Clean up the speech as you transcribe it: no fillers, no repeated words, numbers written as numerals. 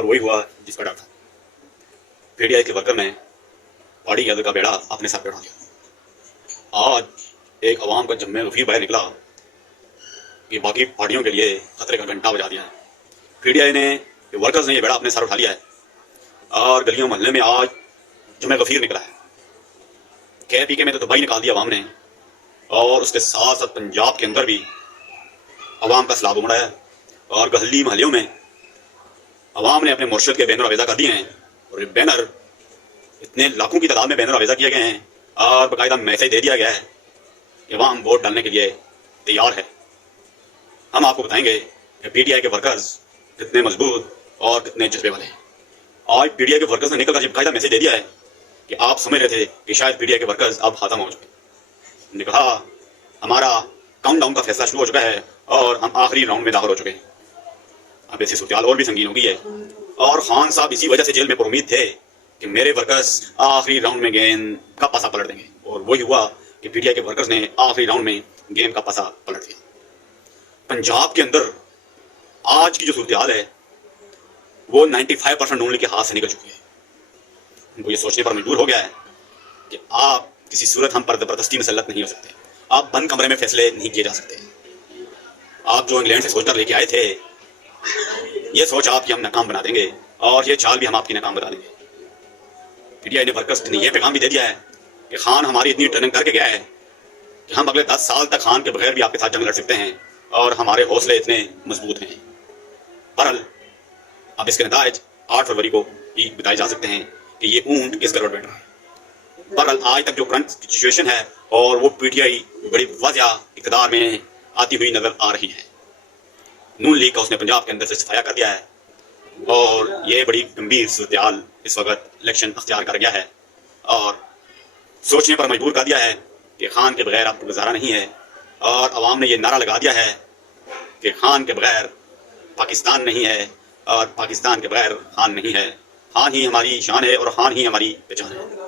और वही हुआ जिसका डर था। पीटीआई के वर्कर ने पार्टी के का बेड़ा अपने सर पे उठा लिया। आज एक अवाम का जम्मे गफीर बाहर निकला कि बाकी पार्टियों के लिए खतरे का घंटा बजा दिया है। पीटीआई ने, वर्कर्स ने ये बेड़ा अपने सर उठा लिया है और गलियों मोहल्ले में आज जम्मे गफीर निकला है। KPK में तो तबाही निकाल दिया अवाम ने, और उसके साथ साथ पंजाब के अंदर भी अवाम का सैलाब उमड़ा है और गली महलियों में अवाम ने अपने मुर्शिद के बैनर आवेजा कर दिए हैं। और ये बैनर इतने लाखों की तादाद में बैनर आवेजा किए गए हैं और बाकायदा मैसेज दे दिया गया है कि अवाम वोट डालने के लिए तैयार है। हम आपको बताएंगे कि पीटीआई के वर्कर्स कितने मजबूत और कितने जज्बे वाले हैं। आज पीटीआई के वर्कर्स ने निकल कर बाकायदा मैसेज दे दिया है कि आप समझ रहे थे कि शायद पीटीआई के वर्कर्स अब खत्म हो चुके। उन्होंने कहा हमारा काउंटडाउन का फैसला शुरू हो चुका है और हम आखिरी राउंड में दाखिल हो चुके हैं। अब ऐसी सूरत और भी संगीन हो गई है और खान साहब इसी वजह से जेल में उम्मीद थे कि मेरे वर्कर्स आखिरी राउंड में गेंद का पासा पलट देंगे, और वही हुआ कि पीटीआई के वर्कर्स ने आखिरी राउंड में गेम का पासा पलट दिया। पंजाब के अंदर आज की जो सूरत हाल है वो 95% नून लीग के हाथ से निकल चुकी है। उनको ये सोचने पर मजबूर हो गया है कि आप किसी सूरत हम पर जबरदस्ती मुसल्लत नहीं हो सकते, आप बंद कमरे में फैसले नहीं किए जा सकते। आप जो इंग्लैंड से सोचकर लेके आए थे, ये सोच आपकी हम नाकाम बना देंगे और ये चाल भी हम आपकी नाकाम बना देंगे। पीटीआई ने वर्कर्स ने यह पैगाम भी दे दिया है कि खान हमारी इतनी ट्रेनिंग करके गया है कि हम अगले 10 साल तक खान के बगैर भी आपके साथ जंग लड़ सकते हैं और हमारे हौसले इतने मजबूत हैं। बहरहाल अब इसके नताइज 8 फरवरी को ही बताए जा सकते हैं कि ये ऊंट किस करोड़ बैठ रहा है। बहरहाल आज तक जो करंट सिचुएशन है और वो पीटीआई बड़ी वाज़ेह इक़्तिदार में आती हुई नजर आ रही है। नून लीग का उसने पंजाब के अंदर से सफाया कर दिया है और ये बड़ी गंभीर सूरत इस वक्त इलेक्शन अख्तियार कर गया है और सोचने पर मजबूर कर दिया है कि खान के बगैर अब गुजारा नहीं है। और अवाम ने ये नारा लगा दिया है कि खान के बगैर पाकिस्तान नहीं है और पाकिस्तान के बगैर खान नहीं है। खान ही हमारी शान है और खान ही हमारी पहचान है।